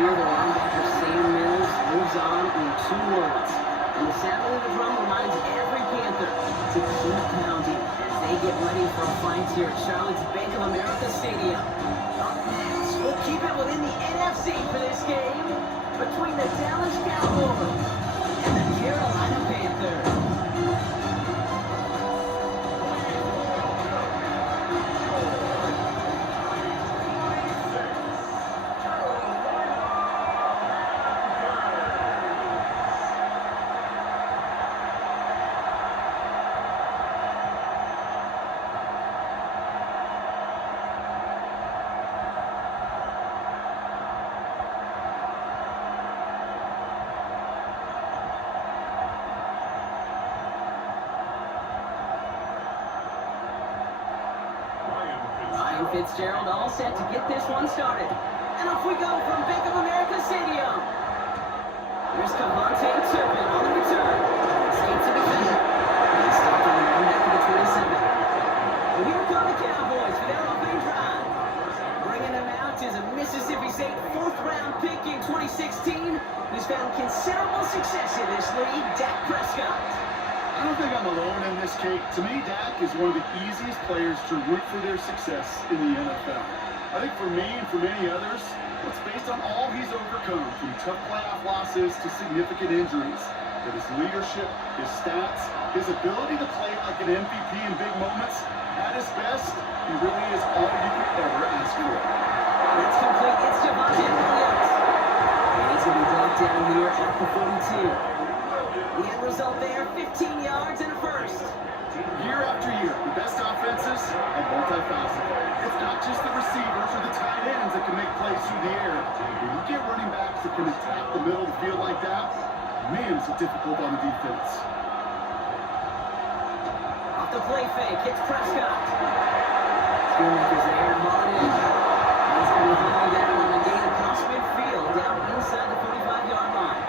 here, the linebacker Sam Mills moves on in 2 words. And the sound of the drum reminds every Panther to keep pounding as they get ready for a fight here at Charlotte's Bank of America Stadium. Up next, we'll keep it within the NFC for this game between the Dallas Cowboys and the Carolina Panthers. Fitzgerald all set to get this one started. And off we go from Bank of America Stadium. Here's Cavante Turpin on the return. Escapes the defender. He's stopped on the run back to the 27. And here come the Cowboys for their opening drive. Bringing them out is a Mississippi State 4th-round pick in 2016. Who's found considerable success in this league, Dak Prescott. I don't think I'm alone in this, Kate. To me, Dak is one of the easiest players to root for their success in the NFL. I think for me and for many others, it's based on all he's overcome, from tough playoff losses to significant injuries. But his leadership, his stats, his ability to play like an MVP in big moments, at his best, he really is all you could ever ask for. That's complete. It's Javonte Williams. And he's going to be brought down here at the 42. The end result there, 15 yards and a first. Year after year, the best offenses are multifaceted. It's not just the receivers or the tight ends that can make plays through the air. When you get running backs that can attack the middle of the field like that, man, is it difficult on the defense. Off the play fake, it's Prescott. Schoonmaker's there, Martin. He's going to hold down on the gain across midfield, down inside the 45-yard line.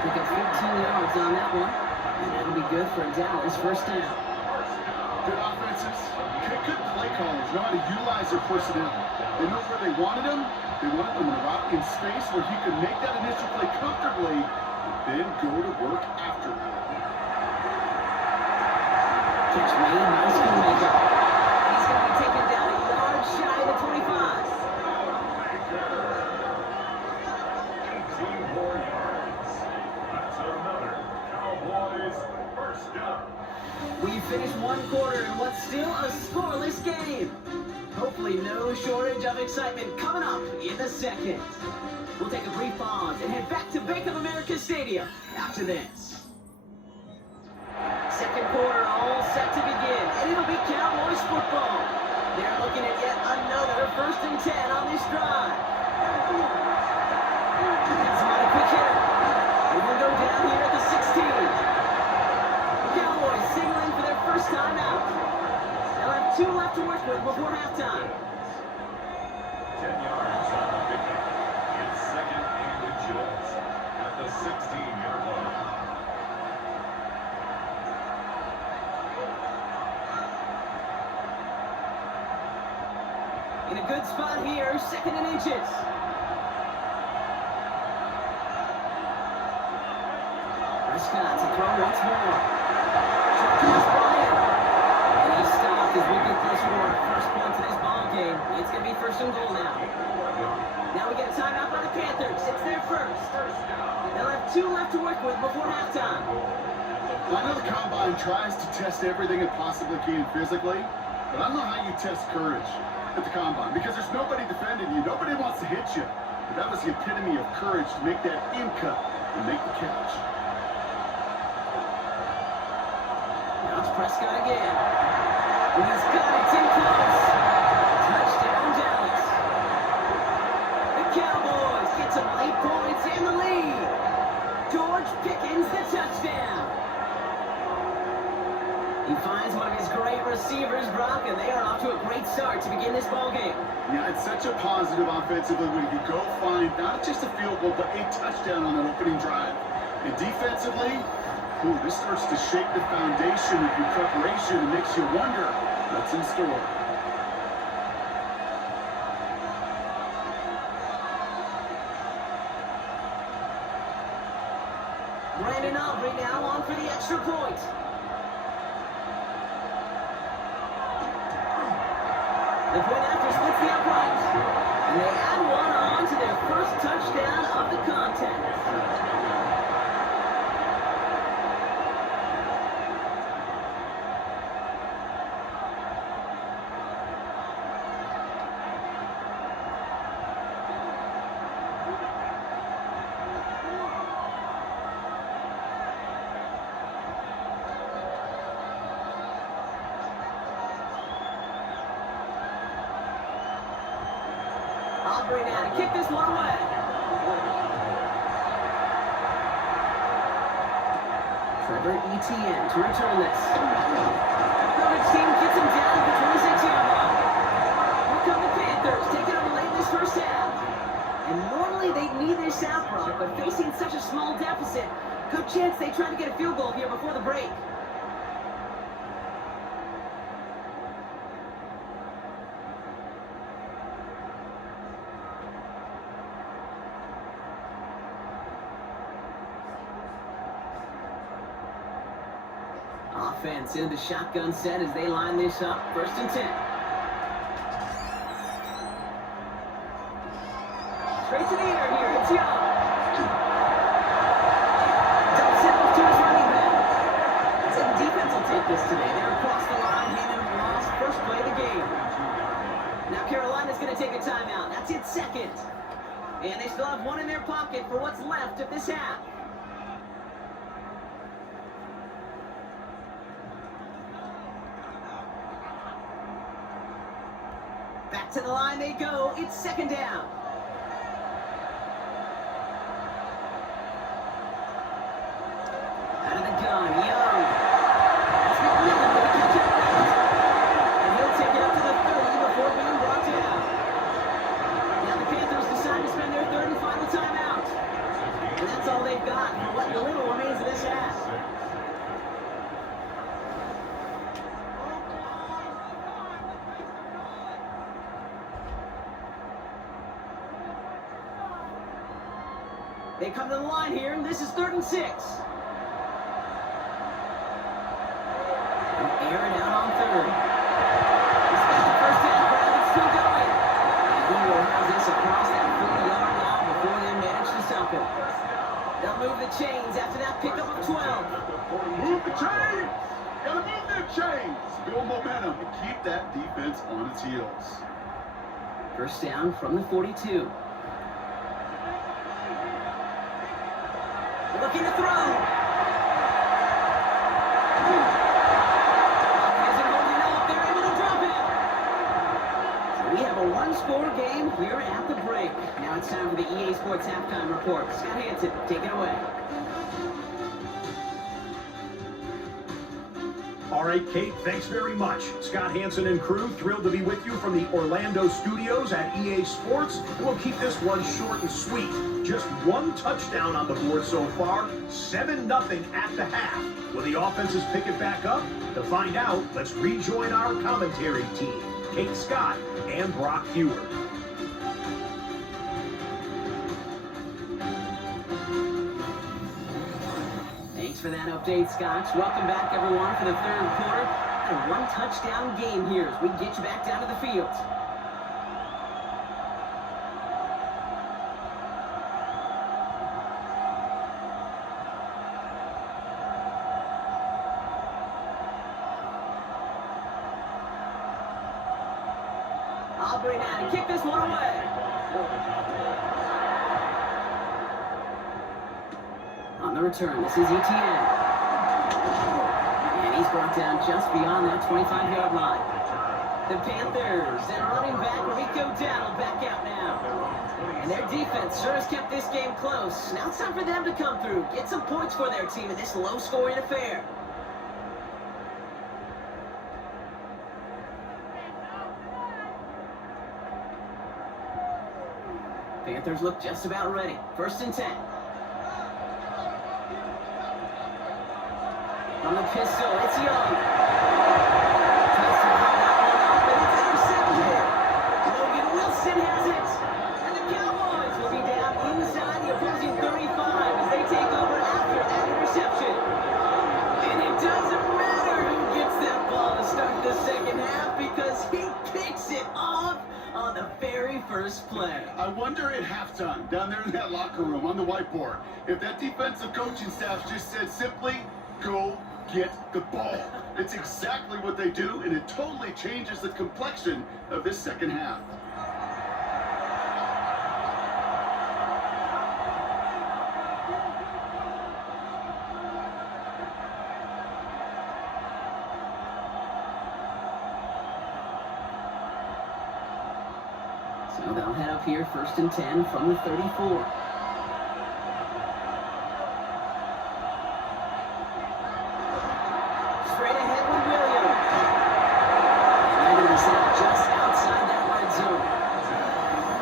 Pick up 15 yards on that one, and that'll be good for a Dallas first down. Good offenses, good play callers know how to utilize their personnel. They know where they wanted them. They wanted them in a route in space where he could make that initial play comfortably, and then go to work after. Catch made by Schoonmaker. He's going to be taken down a yard shy of the 25. 18 more yards. That's another Cowboys first down. We finished 1 quarter in what's still a scoreless game. Hopefully no shortage of excitement coming up in the second. We'll take a brief pause and head back to Bank of America Stadium after this. Second quarter all set to begin, and it'll be Cowboys football. They're looking at yet another 1st and 10 on this drive. That's not a quick hitter. It will go down here at the 16. Cowboys signaling for their first time out. They'll have 2 left to work with before halftime. 10 yards on the pickup. It's 2nd and inches at the 16-yard line. In a good spot here, 2nd and inches. Prescott to throw once more. And he stopped as we get closer to our first point to this ball game. It's going to be 1st and goal now. Now we get a timeout by the Panthers. It's their first. They'll have 2 left to work with before halftime. I know the Combine tries to test everything it possibly can physically, but I don't know how you test courage at the Combine, because there's nobody defending you. Nobody wants to hit you. But that was the epitome of courage to make that in cut and make the catch. Now it's Prescott again. And he's got it in close. Touchdown, Dallas. The Cowboys get some late points in the lead. George Pickens the touchdown. He finds one of his great receivers, Brock, and they are off to a great start to begin this ballgame. Yeah, it's such a positive offensively when you go find not just a field goal, but a touchdown on an opening drive. And defensively, this starts to shake the foundation of your preparation and makes you wonder what's in store. Brandon Aubrey now on for the extra point. The point after splits the uprights. And they add one on to their first touchdown of the contest. Aubrey now to kick this one away. Trevor Etienne to return this. Coverage team gets him down at the 26-yard line. Here come the Panthers, taking over late in this first half. And normally they'd need this out, Brock, but facing such a small deficit, good chance they try to get a field goal here before the break. Offense into the shotgun set as they line this up. 1st and 10. Straight to the air here. It's Young. Dumps it off to his running back. I'd say the defense will take this today. They're across the line, handing them a loss. First play of the game. Now Carolina's going to take a timeout. That's its second. And they still have one in their pocket for what's left of this half. Back to the line they go. It's 2nd down. Out of the gun, Young. That's McMillan with a catch up left. And he'll take it up to the 30 before being brought down. Now the Panthers decide to spend their 3rd and final timeout. And that's all they've got for what little remains of this half. They come to the line here, and this is 3rd and 6. And Aaron out on 3rd. He's got the first down grab, it's still going. And he will have this across that 40-yard line before they manage to stop him. They'll move the chains after that pickup of 12. Move the chains! Gotta move them chains! Build momentum and keep that defense on its heels. First down from the 42. Looking to throw. Isn't holding up. They're able to drop it. So we have a one-score game here at the break. Now it's time for the EA Sports halftime report. Scott Hansen, take it away. All right, Kate, thanks very much. Scott Hansen and crew, thrilled to be with you from the Orlando studios at EA Sports. We'll keep this one short and sweet. Just one touchdown on the board so far, 7-0 at the half. Will the offenses pick it back up? To find out, let's rejoin our commentary team, Kate Scott and Brock Hewer. Thanks for that update, Scott. Welcome back, everyone, for the 3rd quarter. A one-touchdown game here as we get you back down to the field. Aubrey now to kick this one away. On the return, this is Etienne. And he's brought down just beyond that 25-yard line. The Panthers and running back Rico Dowdle back out now. And their defense sure has kept this game close. Now it's time for them to come through, get some points for their team in this low-scoring affair. Panthers look just about ready. 1st and 10. On the pistol, it's Young. Tries to hold that one up, and it's intercepted. Logan Wilson has it. And the Cowboys will be down inside the opposing 35 as they take over after that play. I wonder at halftime, down there in that locker room on the whiteboard, if that defensive coaching staff just said simply, go get the ball. It's exactly what they do, and it totally changes the complexion of this second half. So they'll head up here, 1st and 10 from the 34. Straight ahead with Williams. Dragging this out just outside that red zone.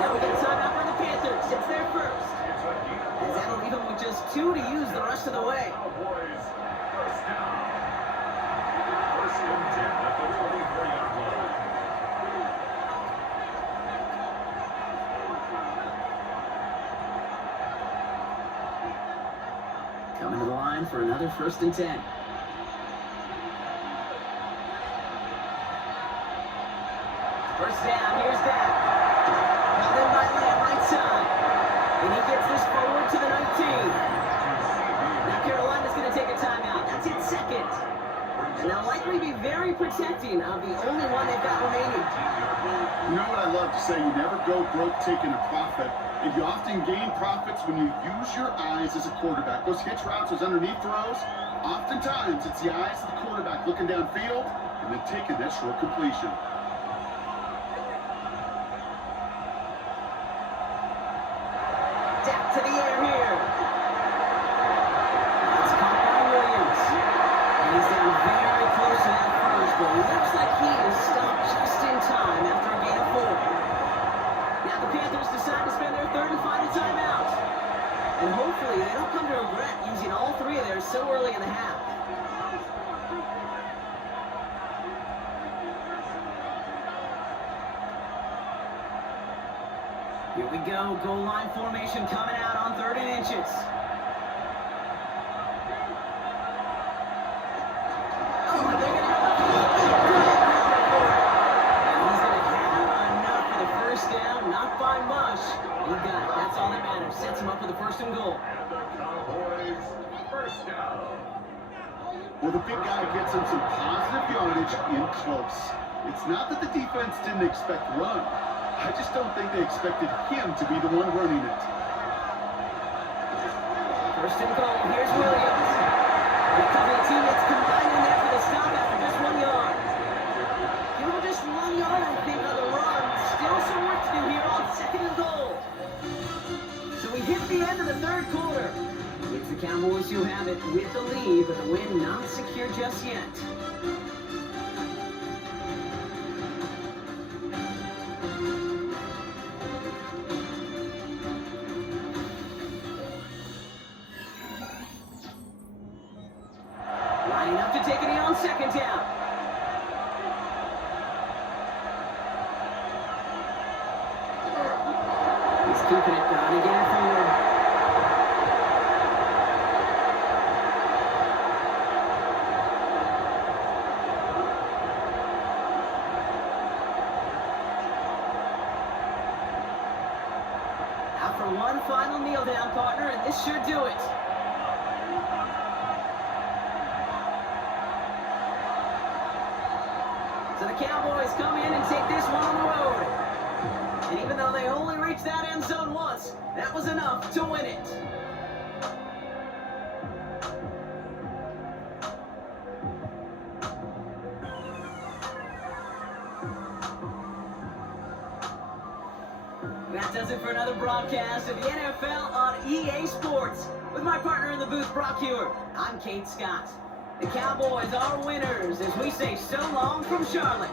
Now we get a timeout for the Panthers. It's their first. As that'll leave them with just 2 to use the rest of the way. Cowboys, first down. 1st and 10 at the 23-yard line. Coming to the line for another 1st and 10. First down, here's Dak. Held in by Lamb, right side. And he gets this forward to the 19. Now Carolina's going to take a timeout. That's its second. And they'll likely be very protecting of the only one they've got remaining. You know what I love to say? You never go broke taking a profit. And you often gain profits when you use your eyes as a quarterback. Those hitch routes, those underneath throws, oftentimes it's the eyes of the quarterback looking downfield and then taking that short completion. Dak to the air here. That's caught by Williams. And he's down very close to that first, but looks like he is stopped just in time after a gain of 4. Now the Panthers decide to spend their 3rd and final timeout. And hopefully they don't come to regret using all 3 of theirs so early in the half. Here we go, goal line formation coming out on 3rd and inches. Oh, and they're going to have for it. And he's going to have enough for the 1st down, not by much. He got it, that's all that matters. Sets him up with the 1st and goal. And the Cowboys, first down. Well, the big guy gets him some positive yardage in close. It's not that the defense didn't expect run. I just don't think they expected him to be the one running it. 1st and goal, here's Williams. And a couple of teammates combined in there for the stop after just 1 yard. Give him just 1 yard, I think, on the run. Still some work to do here on 2nd and goal. So we hit the end of the 3rd quarter. It's the Cowboys who have it with the lead, but the win not secure just yet. Lining up to take it in on 2nd down. He's keeping it down and getting forward. Out for one final kneel down, partner, and this should do it. So the Cowboys come in and take this one on the road. And even though they only reached that end zone once, that was enough to win it. That does it for another broadcast of the NFL on EA Sports. With my partner in the booth, Brock Hewer, I'm Kate Scott. The Cowboys are winners as we say so long from Charlotte.